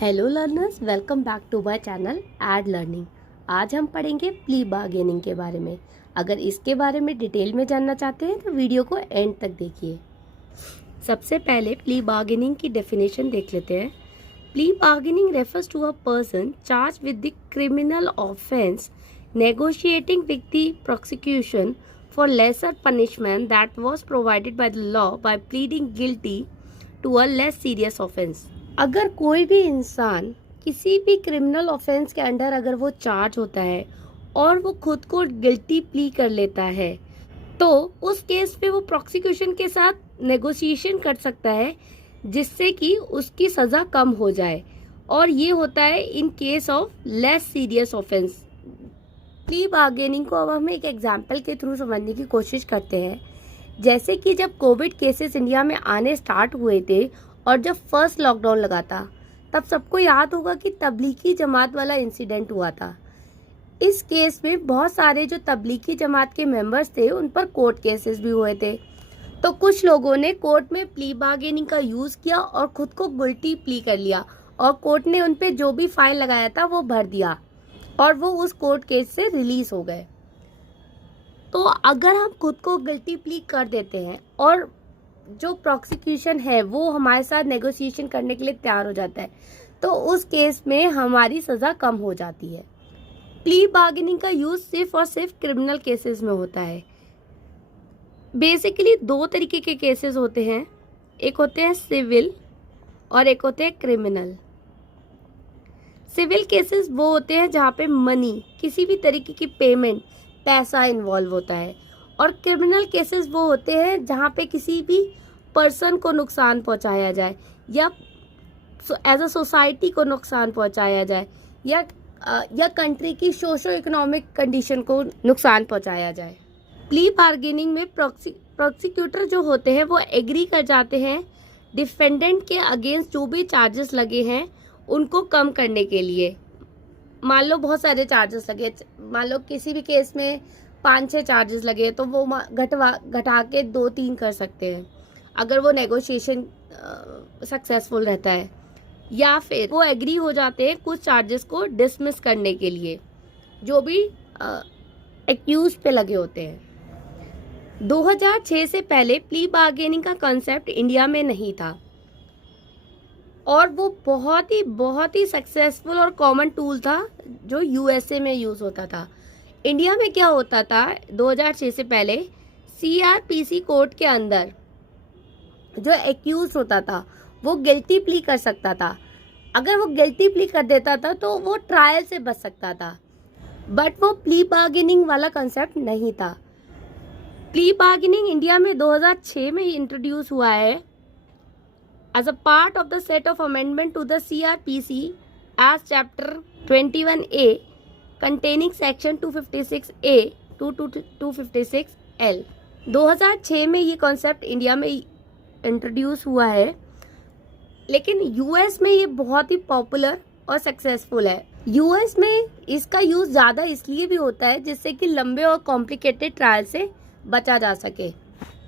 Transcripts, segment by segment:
Hello learners, welcome back to my channel ed learning. आज हम पढ़ेंगे प्ली बार्गेनिंग के बारे में। अगर इसके बारे में डिटेल में जानना चाहते हैं तो वीडियो को एंड तक देखिए। सबसे पहले प्ली बार्गेनिंग की डेफिनेशन देख लेते हैं। Plea bargaining refers to a person charge with the criminal offence negotiating with the prosecution for lesser punishment that was provided by the law by pleading guilty to a less serious offence. अगर कोई भी इंसान किसी भी criminal offence के under अगर वो charge होता है और वो खुद को गिल्टी प्ली कर लेता है तो उस केस पे वो प्रोसिक्यूशन के साथ नेगोशिएशन कर सकता है जिससे कि उसकी सज़ा कम हो जाए, और ये होता है in case of less serious offence. Plea bargaining को अब हम एक एग्जाम्पल के थ्रू समझने की कोशिश करते हैं। जैसे कि जब कोविड केसेस इंडिया में आने स्टार्ट हुए थे और जब फर्स्ट लॉकडाउन लगा था, तब सबको याद होगा कि तबलीगी जमात वाला इंसिडेंट हुआ था। इस केस में बहुत सारे जो तबलीगी जमात के मेंबर्स थे उन पर कोर्ट केसेस भी हुए थे। तो कुछ लोगों ने कोर्ट में प्ली बार्गेनिंग का यूज़ किया और खुद को गिल्टी प्ली कर लिया, और कोर्ट ने उन पे जो भी फाइन लगाया था वो भर दिया और वो उस कोर्ट केस से रिलीज हो गए। तो अगर हम खुद को गिल्टी प्ली कर देते हैं और जो प्रोसिक्यूशन है वो हमारे साथ नेगोशिएशन करने के लिए तैयार हो जाता है, तो उस केस में हमारी सज़ा कम हो जाती है। प्ली बार्गेनिंग का यूज़ सिर्फ और सिर्फ क्रिमिनल केसेस में होता है। बेसिकली दो तरीके के केसेस होते हैं, एक होते हैं सिविल और एक होते हैं क्रिमिनल। सिविल केसेस वो होते हैं जहाँ पे मनी, किसी भी तरीके की पेमेंट, पैसा इन्वॉल्व होता है, और क्रिमिनल केसेस वो होते हैं जहाँ पे किसी भी पर्सन को नुकसान पहुँचाया जाए या एज अ सोसाइटी को नुकसान पहुँचाया जाए या कंट्री की सोशो इकोनॉमिक कंडीशन को नुकसान पहुँचाया जाए। प्ली बार्गेनिंग में प्रोसिक्यूटर जो होते हैं वो एग्री कर जाते हैं डिफेंडेंट के अगेंस्ट जो भी चार्जेस लगे हैं उनको कम करने के लिए। मान लो बहुत सारे चार्जेस लगे, मान लो किसी भी केस में 5-6 चार्जेस लगे तो वो घटा के 2-3 कर सकते हैं अगर वो नेगोशिएशन सक्सेसफुल रहता है, या फिर वो एग्री हो जाते हैं कुछ चार्जेस को डिसमिस करने के लिए जो भी एक्यूज पे लगे होते हैं। 2006 से पहले प्ली बार्गेनिंग का कॉन्सेप्ट इंडिया में नहीं था और वो बहुत ही सक्सेसफुल और कॉमन टूल था जो यूएसए में यूज़ होता था। इंडिया में क्या होता था 2006 से पहले, सीआरपीसी कोर्ट के अंदर जो एक्यूज होता था वो गिल्टी प्ली कर सकता था। अगर वो गिल्टी प्ली कर देता था तो वो ट्रायल से बच सकता था, बट वो प्ली बार्गेनिंग वाला कंसेप्ट नहीं था। प्ली बार्गेनिंग इंडिया में 2006 में इंट्रोड्यूस हुआ है as a part of the set of amendment to the CrPC as chapter 21A containing section 256A to 256L। 2006 में ये कॉन्सेप्ट इंडिया में इंट्रोड्यूस हुआ है, लेकिन यूएस में ये बहुत ही पॉपुलर और सक्सेसफुल है। यूएस में इसका यूज़ ज़्यादा इसलिए भी होता है जिससे कि लंबे और कॉम्प्लिकेटेड ट्रायल से बचा जा सके।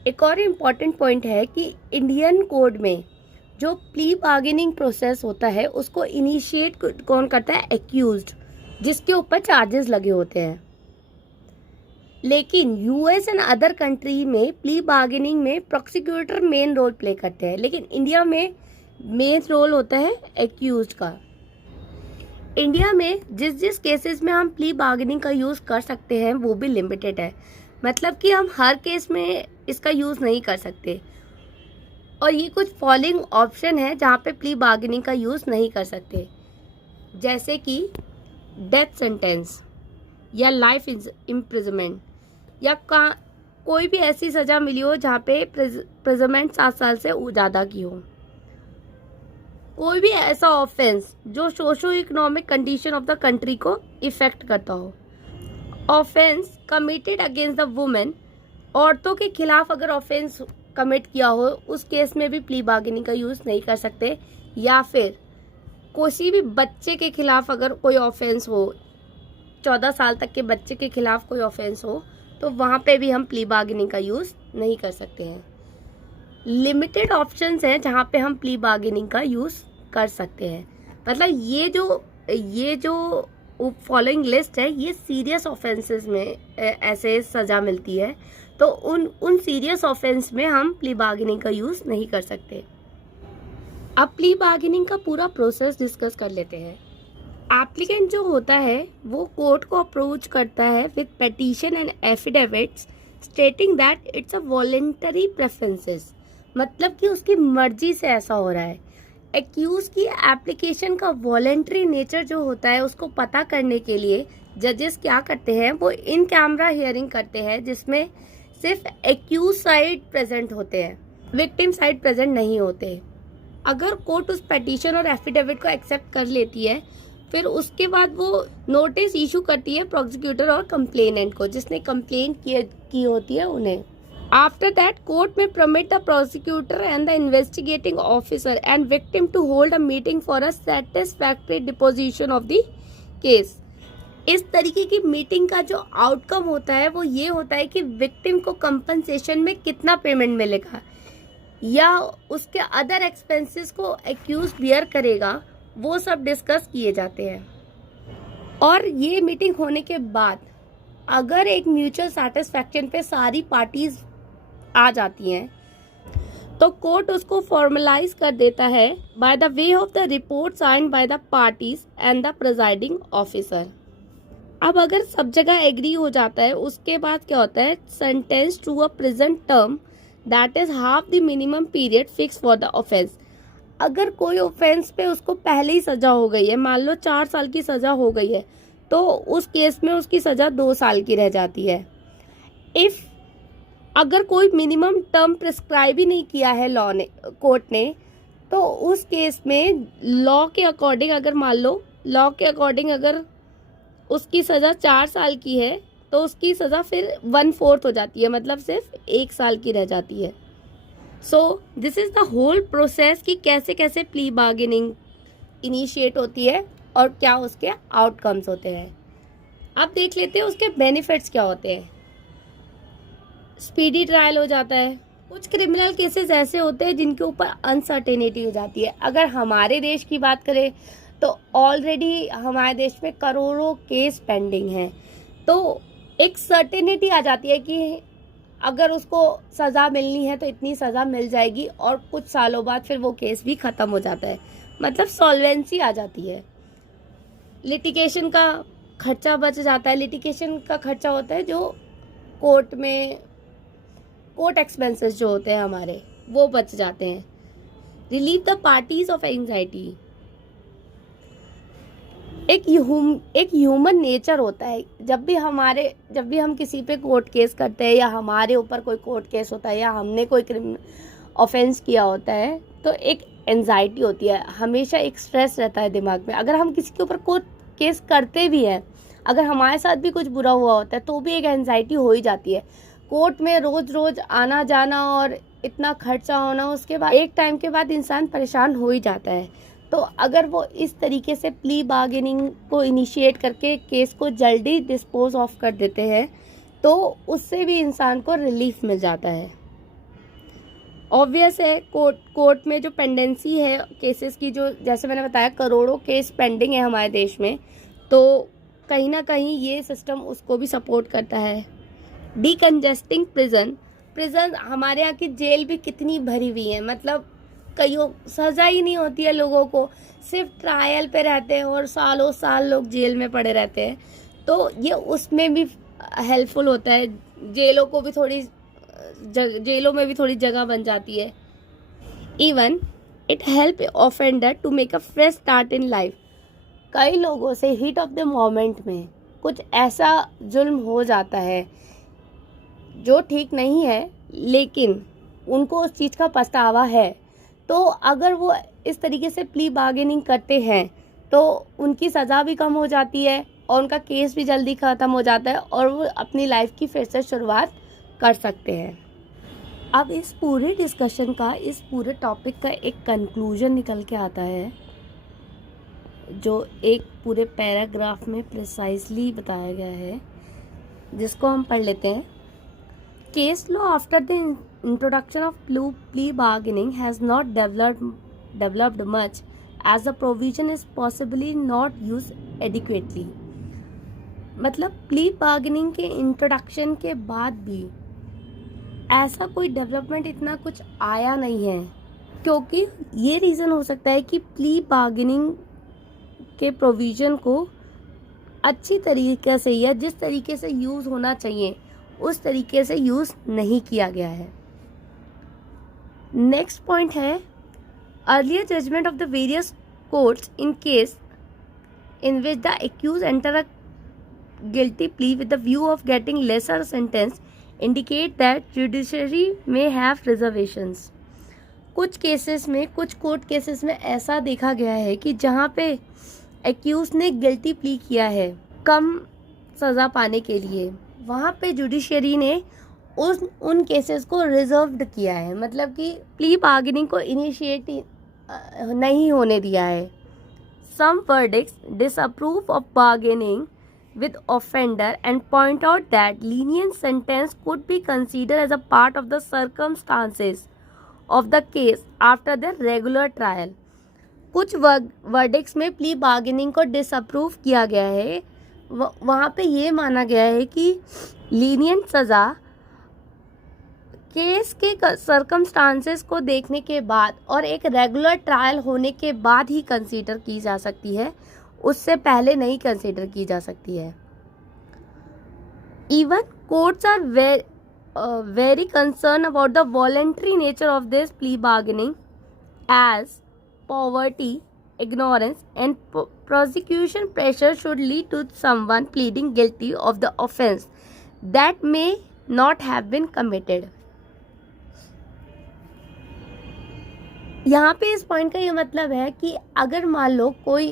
एक और इम्पॉर्टेंट पॉइंट है कि इंडियन कोड में जो प्ली बार्गेनिंग प्रोसेस होता है उसको इनिशिएट कौन करता है? एक्यूज्ड, जिसके ऊपर चार्जेस लगे होते हैं। लेकिन यूएस एंड अदर कंट्री में प्ली बार्गेनिंग में प्रोसिक्यूटर मेन रोल प्ले करते हैं, लेकिन इंडिया में मेन रोल होता है एक्यूज्ड का। इंडिया में जिस केसेस में हम प्ली बार्गेनिंग का यूज़ कर सकते हैं वो भी लिमिटेड है, मतलब कि हम हर केस में इसका यूज़ नहीं कर सकते, और ये कुछ फॉलोइंग ऑप्शन है जहाँ पे प्ली बार्गेनिंग का यूज़ नहीं कर सकते, जैसे कि डेथ सेंटेंस या लाइफ इम्प्रिजनमेंट, या कोई भी ऐसी सज़ा मिली हो जहाँ पे प्रिजनमेंट 7 साल से ज़्यादा की हो, कोई भी ऐसा ऑफेंस जो socio economic condition of the country को इफेक्ट करता हो, offence committed against the women, औरतों के खिलाफ अगर ऑफेंस कमिट किया हो उस केस में भी प्ली बार्गेनिंग का यूज़ नहीं कर सकते, या फिर किसी भी बच्चे के खिलाफ अगर कोई ऑफेंस हो, 14 साल तक के बच्चे के खिलाफ कोई ऑफेंस हो, तो वहाँ पे भी हम प्ली बार्गेनिंग का यूज़ नहीं कर सकते हैं। लिमिटेड ऑप्शंस हैं जहाँ पे हम प्ली बार्गेनिंग का यूज़ कर सकते हैं। मतलब ये जो फॉलोइंग लिस्ट है, ये सीरियस ऑफेंसेस में ऐसे सजा मिलती है। तो उन सीरियस ऑफेंस में हम प्ली बार्गेनिंग का यूज नहीं कर सकते। अब प्ली बार्गेनिंग का पूरा प्रोसेस डिस्कस कर लेते हैं। एप्लीकेंट जो होता है वो कोर्ट को अप्रोच करता है with petition and affidavits stating that it's a voluntary preferences, मतलब कि उसकी मर्जी से ऐसा हो रहा है। एक्यूज की एप्लीकेशन का वॉलेंटरी नेचर जो होता है उसको पता करने के लिए जजेस क्या करते हैं, वो इन कैमरा हियरिंग करते हैं जिसमें सिर्फ एक्यूज साइड प्रेजेंट होते हैं, विक्टिम साइड प्रेजेंट नहीं होते। अगर कोर्ट उस पेटिशन और एफिडेविट को एक्सेप्ट कर लेती है, फिर उसके बाद वो नोटिस इशू करती है प्रोसिक्यूटर और कंप्लेनेंट को, जिसने कंप्लेन की होती है उन्हें। After that, court may permit the prosecutor and the investigating officer and victim to hold a meeting for a satisfactory disposition of the case. इस तरीके की मीटिंग का जो आउटकम होता है वो ये होता है कि विक्टिम को कंपनसेशन में कितना पेमेंट मिलेगा या उसके अदर एक्सपेंसेस को एक्यूज बियर करेगा, वो सब डिस्कस किए जाते हैं। और ये मीटिंग होने के बाद अगर एक म्यूचुअल सेटिस्फैक्शन पे सारी पार्टीज आ जाती हैं तो कोर्ट उसको फॉर्मलाइज कर देता है by the way of the report signed by the parties and the presiding officer. अब अगर सब जगह एग्री हो जाता है, उसके बाद क्या होता है, sentence to a prison term that is half the minimum period fix for the offence. अगर कोई ऑफेंस पे उसको पहले ही सजा हो गई है, मान लो 4 साल की सजा हो गई है, तो उस केस में उसकी सजा 2 साल की रह जाती है। इफ अगर कोई मिनिमम टर्म प्रिस्क्राइब ही नहीं किया है लॉ ने, कोर्ट ने, तो उस केस में लॉ के अकॉर्डिंग अगर मान लो अगर उसकी सज़ा 4 साल की है तो उसकी सज़ा फिर 1/4 हो जाती है, मतलब सिर्फ 1 साल की रह जाती है। So this is the whole process कि कैसे कैसे प्ली बार्गेनिंग इनिशिएट होती है और क्या उसके आउटकम्स होते हैं। अब देख लेते हैं उसके बेनिफिट्स क्या होते हैं। स्पीडी ट्रायल हो जाता है। कुछ क्रिमिनल केसेस ऐसे होते हैं जिनके ऊपर अनसर्टेनिटी हो जाती है। अगर हमारे देश की बात करें तो ऑलरेडी हमारे देश में करोड़ों केस पेंडिंग हैं, तो एक सर्टेनिटी आ जाती है कि अगर उसको सज़ा मिलनी है तो इतनी सज़ा मिल जाएगी और कुछ सालों बाद फिर वो केस भी ख़त्म हो जाता है, मतलब सॉल्वेंसी आ जाती है। लिटिगेशन का खर्चा बच जाता है। लिटिगेशन का खर्चा होता है जो कोर्ट एक्सपेंसेस जो होते हैं हमारे, वो बच जाते हैं। Relieve the parties of anxiety. एक ह्यूमन नेचर होता है, जब भी हम किसी पे कोर्ट केस करते हैं या हमारे ऊपर कोई कोर्ट केस होता है या हमने कोई क्रिमिनल ऑफेंस किया होता है, तो एक एंजाइटी होती है, हमेशा एक स्ट्रेस रहता है दिमाग में। अगर हम किसी के ऊपर कोर्ट केस करते भी हैं, अगर हमारे साथ भी कुछ बुरा हुआ होता है तो भी एक एंजाइटी हो ही जाती है। कोर्ट में रोज आना जाना और इतना खर्चा होना, उसके बाद एक टाइम के बाद इंसान परेशान हो ही जाता है। तो अगर वो इस तरीके से प्ली बार्गेनिंग को इनिशिएट करके केस को जल्दी डिस्पोज ऑफ कर देते हैं तो उससे भी इंसान को रिलीफ मिल जाता है। ऑब्वियस है, कोर्ट में जो पेंडेंसी है केसेस की, जो जैसे मैंने बताया करोड़ों केस पेंडिंग है हमारे देश में, तो कहीं ना कहीं ये सिस्टम उसको भी सपोर्ट करता है। डीकंजेस्टिंग प्रिजन हमारे यहाँ की जेल भी कितनी भरी हुई है, मतलब कईयों सज़ा ही नहीं होती है लोगों को, सिर्फ ट्रायल पे रहते हैं और सालों साल लोग जेल में पड़े रहते हैं। तो ये उसमें भी हेल्पफुल होता है, जेलों में भी थोड़ी जगह बन जाती है। Even it help offender to make a fresh start in life. कई लोगों से हीट ऑफ द मोमेंट में कुछ ऐसा जुल्म हो जाता है जो ठीक नहीं है, लेकिन उनको उस चीज़ का पछतावा है, तो अगर वो इस तरीके से प्ली बार्गेनिंग करते हैं तो उनकी सज़ा भी कम हो जाती है और उनका केस भी जल्दी ख़त्म हो जाता है और वो अपनी लाइफ की फिर से शुरुआत कर सकते हैं। अब इस पूरे डिस्कशन का, इस पूरे टॉपिक का एक कंक्लूजन निकल के आता है जो एक पूरे पैराग्राफ में प्रिसाइजली बताया गया है, जिसको हम पढ़ लेते हैं। Case law after the introduction of plea bargaining has not developed much as the provision is possibly not used adequately. मतलब प्ली बार्गेनिंग के इंट्रोडक्शन के बाद भी ऐसा कोई डेवलपमेंट इतना कुछ आया नहीं है, क्योंकि ये रीज़न हो सकता है कि प्ली बार्गेनिंग के प्रोविज़न को अच्छी तरीके से या जिस तरीके से यूज़ होना चाहिए उस तरीके से यूज़ नहीं किया गया है। नेक्स्ट पॉइंट है earlier judgement of the various courts in case in which the accuse enter a guilty plea with the view of getting lesser sentence indicate that judiciary में हैव रिजर्वेशंस। कुछ cases में, कुछ court cases में ऐसा देखा गया है कि जहाँ पे एक्यूज ने गिल्टी प्ली किया है कम सज़ा पाने के लिए, वहाँ पे जुडिशरी ने उन केसेस को रिजर्व्ड किया है, मतलब कि प्ली बार्गेनिंग को इनिशिएट नहीं होने दिया है। सम verdicts disapprove of bargaining with offender and point out that lenient sentence could be considered as a part of the circumstances of the case after the regular trial. कुछ verdicts में plea bargaining को disapprove किया गया है, वहाँ पे ये माना गया है कि लीनियंट सज़ा केस के सर्कमस्टांसेस को देखने के बाद और एक रेगुलर ट्रायल होने के बाद ही कंसीडर की जा सकती है, उससे पहले नहीं कंसीडर की जा सकती है। Even courts are very concern about the voluntary nature of this plea bargaining as poverty, ignorance and prosecution pressure should lead to someone pleading guilty of the offense that may not have been committed. यहाँ पे इस point का ये मतलब है कि अगर मान लो कोई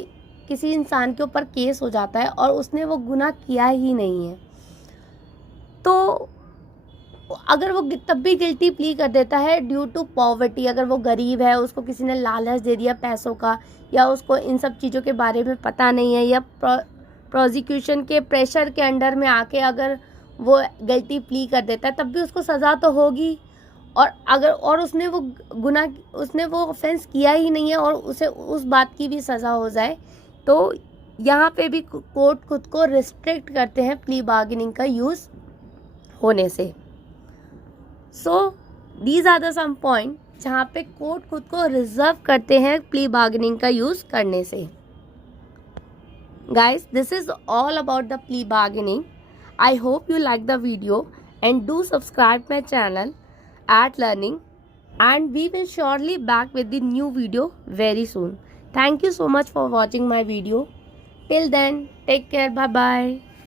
किसी इंसान के ऊपर केस हो जाता है और उसने वो गुनाह किया ही नहीं है, तो अगर वो तब भी गिल्टी प्ली कर देता है ड्यू टू पॉवर्टी, अगर वो गरीब है, उसको किसी ने लालच दे दिया पैसों का, या उसको इन सब चीज़ों के बारे में पता नहीं है, या प्रोसिक्यूशन के प्रेशर के अंडर में आके अगर वो गिल्टी प्ली कर देता है, तब भी उसको सज़ा तो होगी। और उसने वो ऑफेंस किया ही नहीं है और उसे उस बात की भी सज़ा हो जाए, तो यहाँ पे भी कोर्ट खुद को रिस्ट्रिक्ट करते हैं प्ली बार्गेनिंग का यूज़ होने से। So these are the some point जहाँ पे कोर्ट खुद को रिजर्व करते हैं प्ली बार्गेनिंग का यूज़ करने से। Guys, this is all about the plea bargaining. I hope you like the video and do subscribe my channel at Learning, and we will surely back with the new video very soon. Thank you so much for watching my video. Till then, take care. Bye bye.